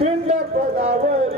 पिंड पदावर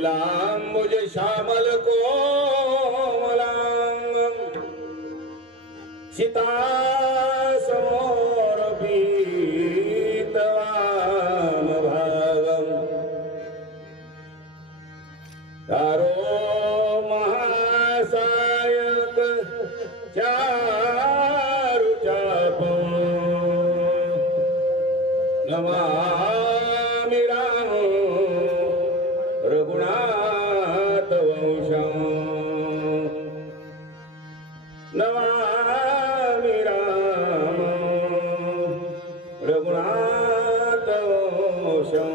नीलांबुज श्यामल कोमलांग सीता समोर पीतवाम भागम तारो महासायक चारु चापो नमामि राम रघुनाथ वंशं नमामि राम रघुनाथ वंशं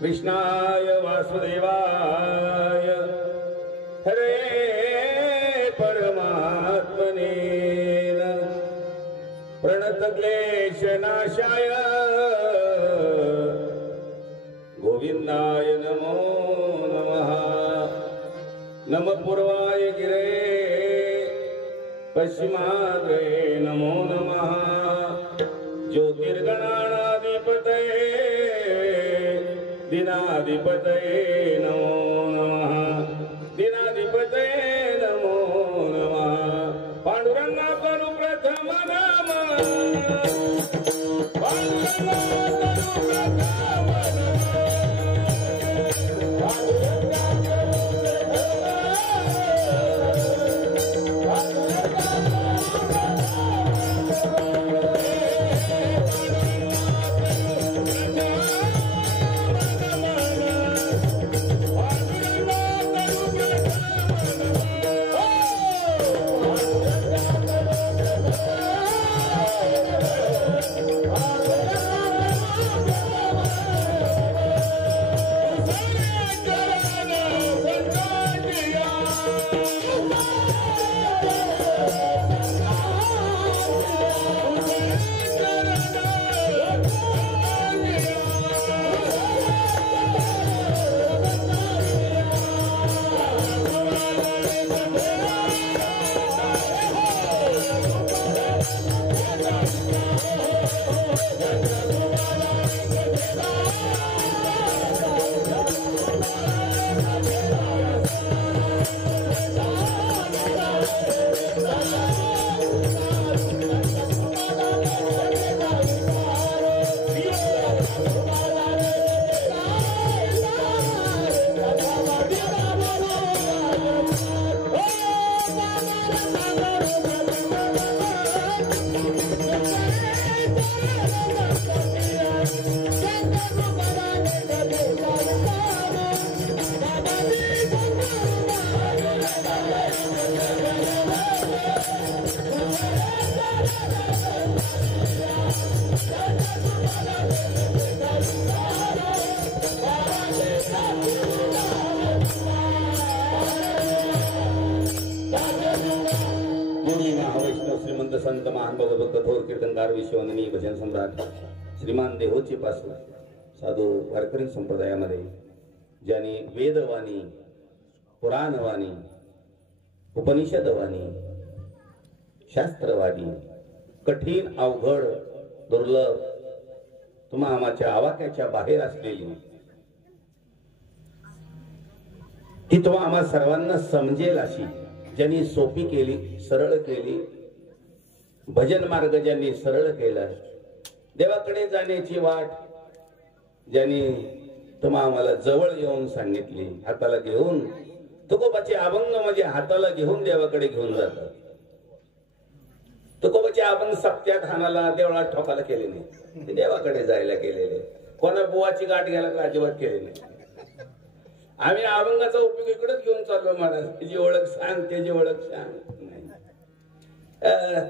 कृष्णाय वासुदेवाय हरे परमात्मने प्रणत क्लेशनाशाय गोविंदाय नमो नमः नमः पूर्वाय गिरे पश्चिमाग्रे नमो नमः ज्योतिर्गणानाधिपतये दिनाधिपतये नमो नमः दिनाधिपतये नमो नमः पांडुरंगा करू प्रथम नाम पांडुरंगा करू प्रथम संत महान भगवत कठोर कीर्तनकार विश्ववंदनीय भजन सम्राट श्रीमान देहोची पासू साधू वारकरी संप्रदायामध्ये ज्यांनी वेदवाणी पुराणवाणी उपनिषदवाणी शास्त्रवाणी कठीण अवघड दुर्लभ तुम्हा आमाच्या आवाक्याच्या बाहेर असलेली ती तुम्हा आम्हा सर्वांना समजेल अशी ज्यांनी सोपी केली सरळ केली भजन मार्ग ज्यांनी सरळ केला देवाकडे जाण्याची वाट ज्यांनी तुम्हा आम्हाला जवळ येऊन सांगितली हाताला घेऊन तुकोबाचे अभंग म्हणजे हाताला घेऊन देवाकडे घेऊन जातात तुकोबाचे अभंग सप्त्यात हाणाला देवळात ठोकाला केले नाही ते देवाकडे जायला केलेले कोणा बुवाची गाठ घ्यायला तर अजिबात केले नाही आम्ही अभंगाचा उपयोग इकडेच घेऊन चाललो महाराज त्याची ओळख सांग त्याची ओळख सांग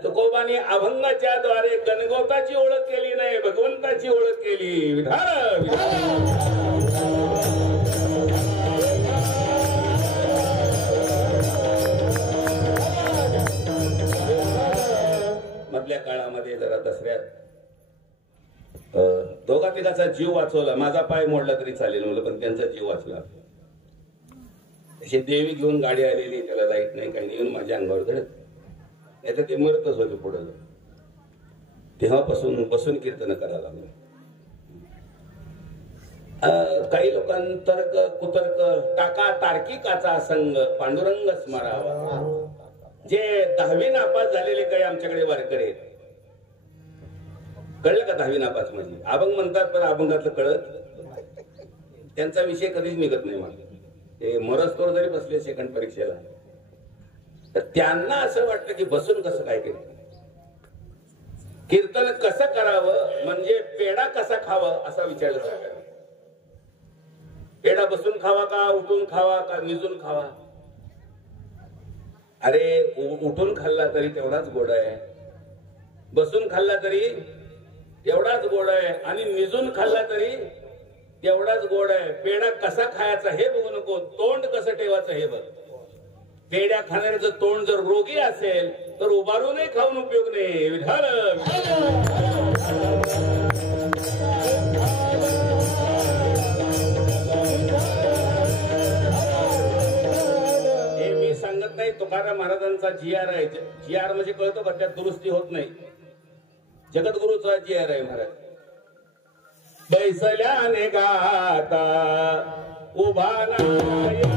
तुकोबाने अभंगाच्या द्वारे गणगोताची ओळख केली नाही भगवंताची ओळख केली विठाल मधल्या काळामध्ये जरा दसऱ्यात दोघा तिघाचा जीव वाचवला माझा पाय मोडला तरी चालेल म्हणलं पण त्यांचा जीव वाचला अशी देवी घेऊन गाडी आलेली त्याला लाईट नाही काही नाही येऊन माझ्या अंगावर धडक नाही तर ते मरतच होते पुढे तेव्हापासून बसून कीर्तन करायला लागलं काही लोकांतर्क कुतर्क टाका तार्किकाचा संग पांडुरंग स्मरावा. जे 10वी नापास झालेले काही आमच्याकडे वारकरी आहेत. कळलं का 10वी नापास म्हणजे? अभंग म्हणतात पण अभंगातलं कळत त्यांचा विषय कधीच निघत नाही. मला ते मरस्तोर जरी बसले सेकंड परीक्षेला तर त्यांना असं वाटतं की बसून कसं काय केलं, कीर्तन कसं करावं म्हणजे पेढा कसा खावं असा विचारलं जातं. पेढा बसून खावा का उठून खावा का निजून खावा? अरे उठून खाल्ला तरी तेवढाच गोड आहे, बसून खाल्ला तरी तेवढाच गोड आहे आणि निजून खाल्ला तरी तेवढाच गोड आहे. पेढा कसा खायचा हे बघू नको, तोंड कसं ठेवायचं हे बघ. पेढ्या खाणाऱ्याचं तोंड जर रोगी असेल तर उभारूनही खाऊन उपयोग नाही. विठाल हे मी सांगत नाही, तुकाराम महाराजांचा GR आहे. GR म्हणजे कळतो का? त्यात दुरुस्ती होत नाही. जगद्गुरूचा GR आहे महाराज. बैसल्याने गाता उभा नारायण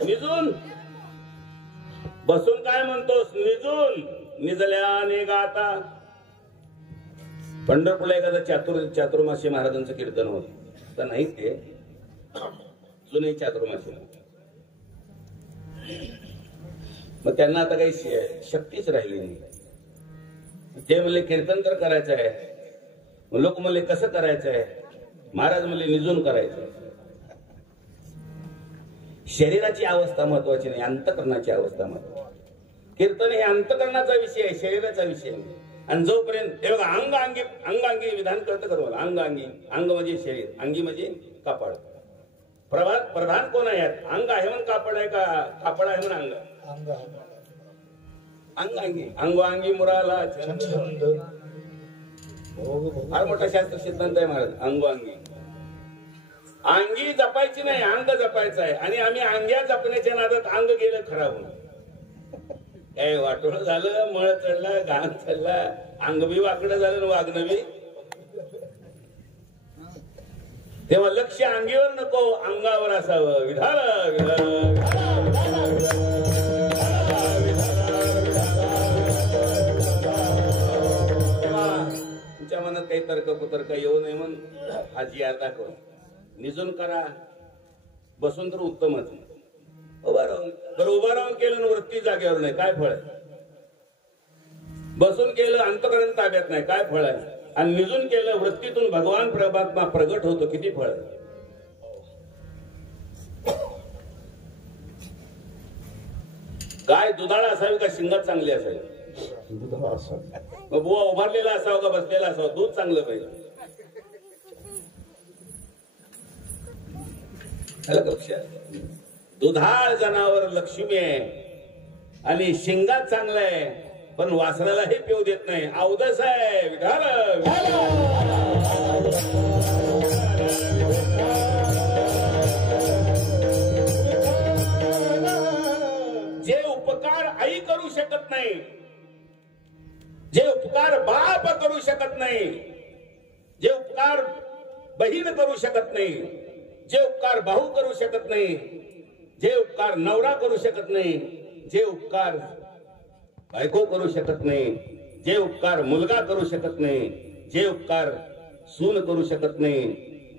निजून. बसून काय म्हणतोस? निजून. निजल्याने गाता. पंढरपूरला एखादा चातुर्मासी महाराजांचं कीर्तन होत तर नाही, ते जुने चातुर्मासी. मग त्यांना आता काही शक्तीच राहिली नाही. ते म्हणले कीर्तन तर करायचं आहे. लोक म्हणले कसं करायचं आहे? महाराज म्हणले निजून करायचं. शरीराची अवस्था महत्वाची नाही, अंतकरणाची अवस्था महत्वाची. कीर्तन हे अंतकरणाचा विषय आहे, शरीराचा विषय नाही. आणि जोपर्यंत हे बघा अंगांगी विधान कळतं का तुम्हाला? अंगांगी, अंग म्हणजे शरीर, अंगी म्हणजे कापड. प्रधान कोण आहे? अंग आहे म्हणून कापड आहे का कापड आहे म्हणून अंग? अंगांगी. अंगवांगी मुराला फार मोठा शास्त्र सिद्धांत आहे महाराज. अंगवांगी. अंगी जपायची नाही, अंग जपायचं आहे. आणि आम्ही अंग्या जपण्याच्या नादात अंग गेलं खराब होऊन. काय वाटोळ झालं, मळ चढला, घाण चढला, अंग बी वाकडं झालं, वागणं बी. तेव्हा लक्ष अंगीवर नको, अंगावर असावं. विधान तुमच्या मनात काही तर्क कुतर्क येऊ नये म्हणून हा GR दाखव. निजून करा, बसून तर उत्तमच. उभा राहून केलं वृत्ती जागेवर नाही, काय फळ आहे? बसून केलं अंतकरण ताब्यात नाही, काय फळ आहे? आणि निजून केलं वृत्तीतून भगवान परमात्मा प्रगट होतो, किती फळ आहे? काय दुधाळा असावी का शिंगात चांगली असावी? दुधाळा असावा. मग बुवा उभारलेला असावं का बसलेला असावं? दूध चांगलं पाहिजे. दुधाळ जनावर लक्ष्मी आहे आणि शिंगात चांगलं आहे, पण वासरालाही पिऊ देत नाही. अवदस आहे. जे उपकार आई करू शकत नाही, जे उपकार बाप करू शकत नाही, जे उपकार बहीण करू शकत नाही, जे उपकार भाऊ करू शकत नाही, जे उपकार नवरा करू शकत नाही, जे उपकार बायको करू शकत नाही, जे उपकार मुलगा करू शकत नाही, जे उपकार सून करू शकत नाही,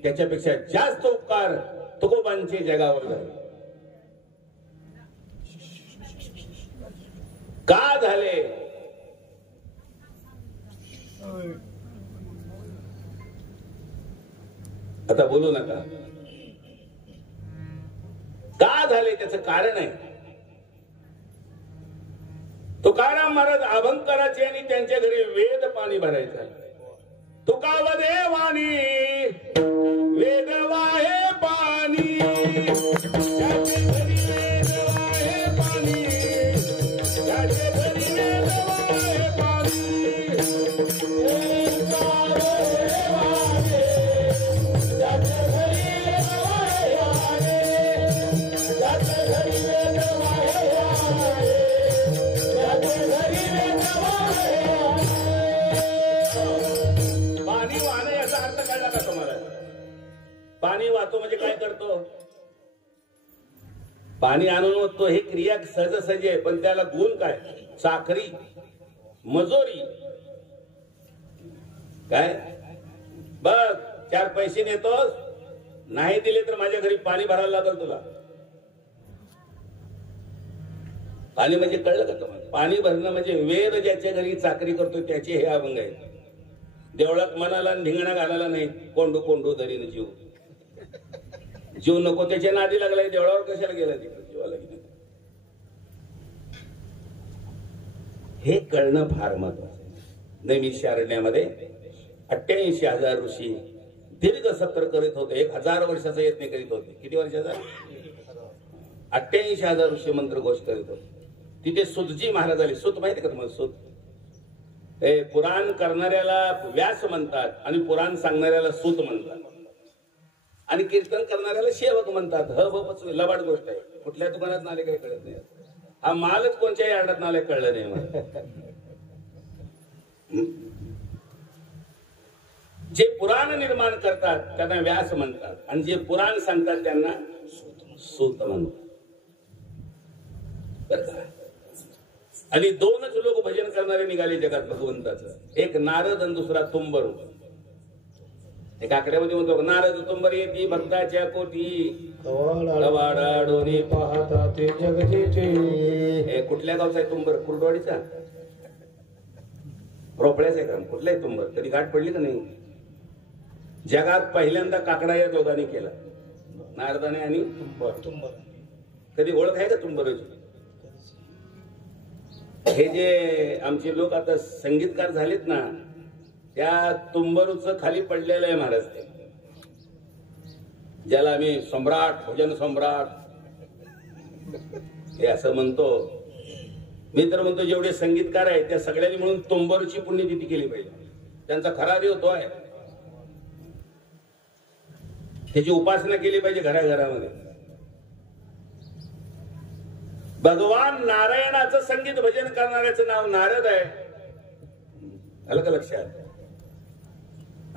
त्याच्यापेक्षा जास्त उपकार तुकोबांचे जगावर झाले. का झाले? आता बोलू नका. का झाले त्याचं कारण आहे. तुकाराम महाराज अभंकराचे आणि त्यांच्या घरी वेद पाणी भरायचं. तुकावदे वाणी वेद वाहे पाणी, त्याचे घरी वेद वाहे पाणी, त्याचे घरी वेद वाहे पाणी. पाणी वाहतो म्हणजे काय करतो? पाणी आणून ओततो. हे क्रिया सहजासहजी आहे, पण त्याला गुण काय? चाकरी, मजुरी. काय बघ, 4 पैसे नेतोस, नाही दिले तर माझ्या घरी पाणी भरायला लागल तुला. पाणी म्हणजे कळलं का तुम्हाला? पाणी भरणं म्हणजे वेद ज्याच्या घरी चाकरी करतो त्याचे हे अभंग आहे. देवळात मनाला धिंगणा घालायला नाही. कोंडू कोंडू धरीन जीव, जीव नको त्याच्या नादी लागलाय. देवळावर कशाला गेला तिकडे जीवाला? हे कळणं फार महत्वाचं. नैमिषारण्यामध्ये 88,000 ऋषी दीर्घ सत्र करीत होते. 1000 वर्षाचा यत्न करीत होते. किती वर्षाचा? 88,000 ऋषी मंत्र घोष करीत होते. तिथे सुतजी महाराज आले. सुत माहिती का तुम्हाला? सुत हे पुराण करणाऱ्याला व्यास म्हणतात आणि पुराण सांगणाऱ्याला सूत म्हणतात आणि कीर्तन करणाऱ्याला सेवक म्हणतात. लबाड गोष्ट आहे. कुठल्या दुकानात नाले काही कळत नाही. हा मालच कोणत्याही आडात नाले कळलं नाही मला. जे पुराण निर्माण करतात त्यांना व्यास म्हणतात आणि जे पुराण सांगतात त्यांना सूत म्हणतात. आणि 2च लोक भजन करणारे निघाले जगात भगवंताचं. एक नारद आणि दुसरा तुंबर. एक आकड्यामध्ये म्हणतो नारद तुंबर येती भक्ताच्या कोटी, कवाडाडोनी पाहता ते जगतीचे. हे कुठल्या गावचा आहे तुंबर? कुर्डवाडीचा? रोपड्याचा आहे का? कुठला आहे तुंबर? कधी गाठ पडली का नाही? जगात पहिल्यांदा काकडा या दोघांनी केला, नारदाने आणि तुंबर. कधी ओळख आहे का तुंबरची? हे जे आमचे लोक आता संगीतकार झालेत ना, त्या तुंबरूच खाली पडलेलं आहे महाराज. ते ज्याला आम्ही सम्राट, भजन सम्राट हे असं म्हणतो. मी तर म्हणतो जेवढे संगीतकार आहेत त्या सगळ्यांनी म्हणून तुंबरूची पुण्यतिथी केली पाहिजे. त्यांचा खरा देव तो आहे. त्याची उपासना केली पाहिजे घराघरामध्ये. भगवान नारायणाचं संगीत भजन करणाऱ्याचं नाव नारद आहे. आलं का लक्षात?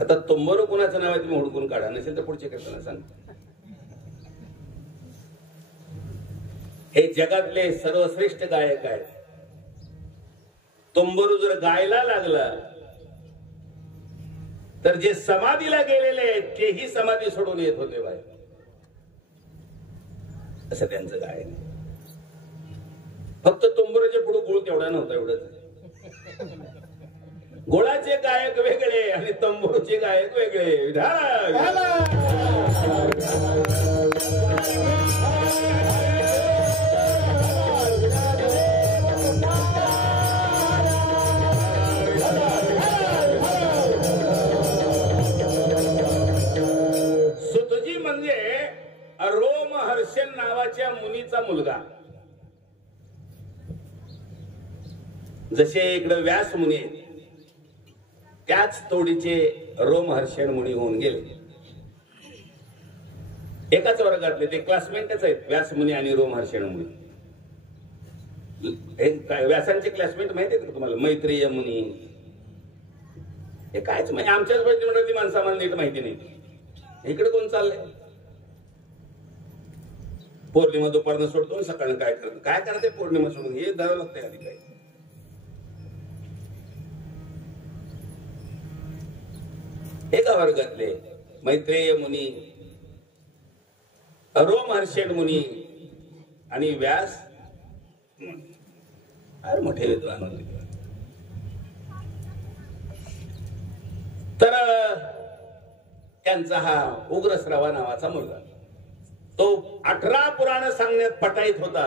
आता तुंबरू कुणाचं नाव आहे तुम्ही हुडकून काढा, नसेल तर पुढचे करताना सांग. हे जगातले सर्वश्रेष्ठ गायक आहेत. तुंबरू जर गायला लागला तर जे समाधीला गेलेले आहेत तेही समाधी सोडून येत होते बाय. असं त्यांचं गायन. फक्त तुंबरूच्या पुढे गुळ तेवढा नव्हता, एवढंच. गोळाचे गायक वेगळे आणि तंबूरूचे गायक वेगळे. जसे इकडे व्यास मुनी त्याच तोडीचे रोमहर्षण मुनी होऊन गेले. एकाच वर्गातले ते क्लासमेटच आहेत, व्यास मुनी आणि रोमहर्षण मुनी. व्यासांचे क्लासमेट माहिती आहेत का तुम्हाला? मैत्रेय मुनी. हे कायच माहिती, आमच्याच मंडळातली माणसं आम्हाला नीट माहिती नाही. इकडे कोण चाललंय? पौर्णिमा दुपारनं सोडतो, सकाळी काय करते पौर्णिमा सोडून? हे धरावं लागतंय आधी. काय एका वर्गातले मैत्रेय मुनी, रोमहर्षण मुनी आणि व्यास अरे मोठे विद्वान होते. तर त्यांचा हा उग्रश्रवा नावाचा मुलगा, तो 18 पुराण सांगण्यात पटाईत होता.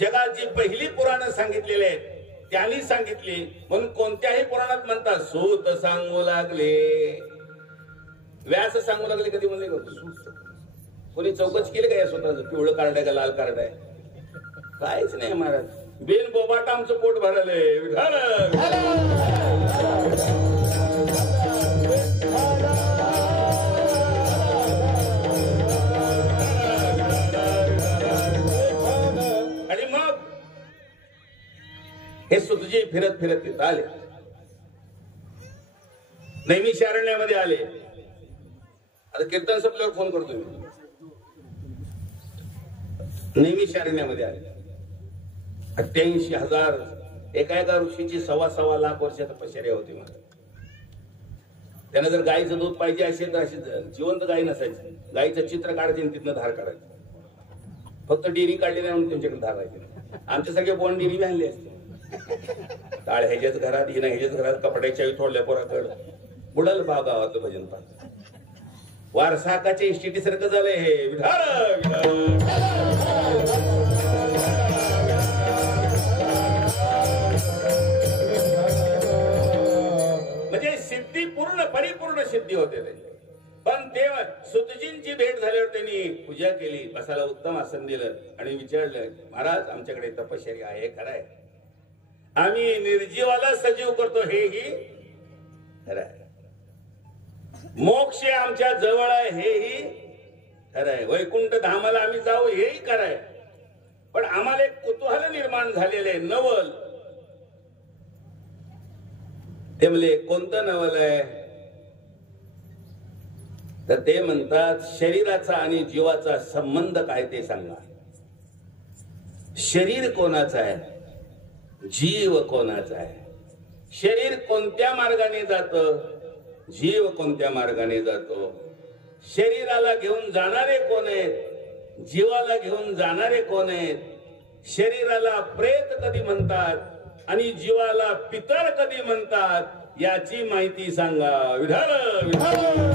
जगाची पहिली पुराण सांगितलेली आहेत त्यांनी सांगितली म्हणून कोणत्याही पुराणात म्हणतात सूत सांगू लागले. व्यास सांगू लागले कधी म्हणले का? कोणी चौकच केली का या स्वतःच? पिवळं कार्ड आहे का लाल कार्ड आहे? काहीच नाही महाराज. बेन बोबाटा आमचं पोट भरलंय. आणि मग हे सुतजी फिरत फिरत तिथं आले, नैमिषारण्यामध्ये आले. आता कीर्तन संपल्यावर फोन करतो मी. नैमिषारण्यामध्ये आले. 88,000 एका ऋषीची 1.25 लाख वर्ष तपश्चर्या होती. मला त्यांना जर गायीचं दूध पाहिजे असेल तर अशी जिवंत गाय नसायची. गायीचं चित्र काढायचे तिथनं धार काढायची. फक्त डेअरी काढली नाही म्हणून त्यांच्याकडे धार राहायची. आमच्यासारखे बोन डेअरी आणली असते. टाळ ह्याच्याच घरात, हिना ह्याच्याच घरात, कपड्याच्या थोडल्या पोराकडं बुडाल भाव गावातलं भजन पाहत. वारसाकाच्या इस्टेटी सारखं झालंय हे. म्हणजे सिद्धी पूर्ण परिपूर्ण सिद्धी होते त्यांची. पण तेव्हा सुतजींची भेट झाल्यावर त्यांनी पूजा केली, बसायला उत्तम आसन दिलं आणि विचारलं, महाराज आमच्याकडे तपश्चर्या आहे, खरं आहे. आम्ही निर्जीवाला सजीव करतो हेही खरं आहे. मोक्ष आमच्या जवळ आहे हेही खरं आहे. वैकुंठ धामाला आम्ही जाऊ हेही खरं आहे. पण आम्हाला एक कुतूहल निर्माण झालेलं आहे, नवल. ते म्हणले कोणतं नवल आहे? तर ते म्हणतात शरीराचा आणि जीवाचा संबंध काय ते सांगा. शरीर कोणाचं आहे, जीव कोणाचा आहे? शरीर कोणत्या मार्गाने जातं, जीव कोणत्या मार्गाने जातो? शरीराला घेऊन जाणारे कोण आहेत, जीवाला घेऊन जाणारे कोण आहेत? शरीराला प्रेत कधी म्हणतात आणि जीवाला पितळ कधी म्हणतात याची माहिती सांगा. विठाल विठाल.